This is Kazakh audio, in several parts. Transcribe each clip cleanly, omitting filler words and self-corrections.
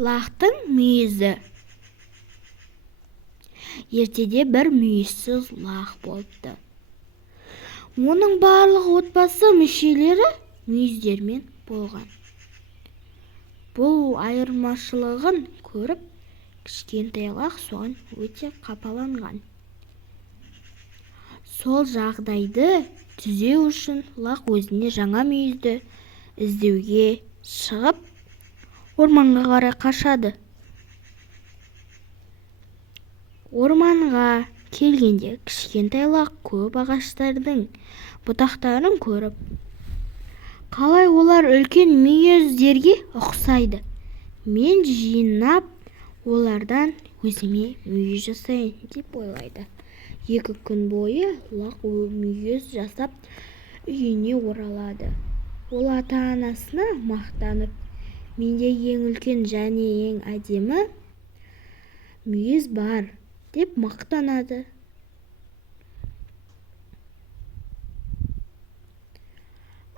Лақтың мүйізі. Ертеде бір мүйізсіз лақ болыпты. Оның барлық отбасы мүшелері мүйіздермен болған. Бұл айырмашылығын көріп, кішкентай лақ соған өте қапаланған. Сол жағдайды түзеу үшін лақ өзіне жаңа мүйізді іздеуге шығып, орманға қарай қашады. Орманға келгенде кішкентай лақ көп ағаштардың бұтақтарын көріп, қалай олар үлкен мүйіздерге ұқсайды. Мен жинап олардан өзіме мүйіз жасайын деп ойлайды. 2 күн бойы лақ мүйіз жасап үйіне оралады. Ол ата-анасына мақтанып, менде ең үлкен және ең әдемі мүйіз бар деп мақтанады.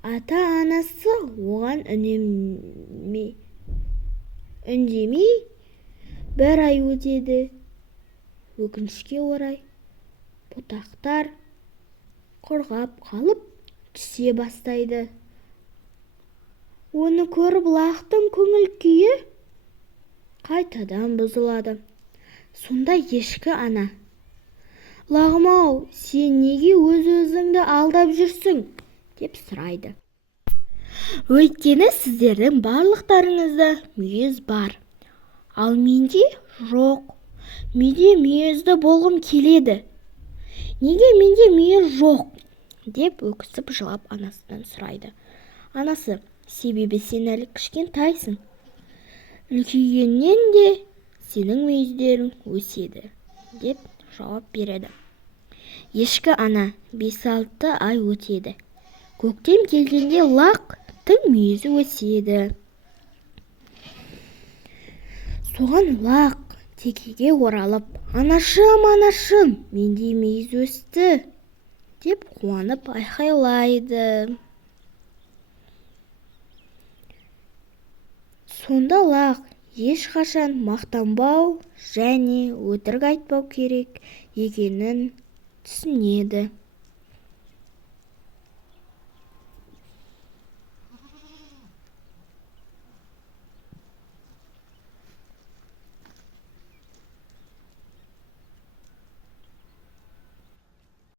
Ата-анасы оған үндемей бір ай өтеді. Өкінішке орай, бұтақтар құрғап қалып түсе бастайды. Оны көріп лақтың көңіл күйі қайтадан бұзылады. Сонда ешкі ана: «Лағым-ау, сен неге өз-өзіңді алдап жүрсің?» деп сұрайды. «Өйткені сіздердің барлықтарыңызда мүйіз бар, ал менде жоқ. Менде мүйізді болғым келеді. Неге менде мүйіз жоқ?» деп өксіп жылап анасынан сұрайды. Анасы: «Себебі сен әлі кішкентайсың. Үлкейгеннен де сенің мүйіздерің өседі» деп жауап береді. Ешкі ана 5-6 ай өтеді. Көктем келгенде лақтың мүйізі өседі. Соған лақ текеге оралып: «Анашым, анашым, менде мүйіз өсті» деп қуанып айқайлайды. Сонда лақ ешқашан мақтанбау және өтірік айтпау керек екенін түсінеді.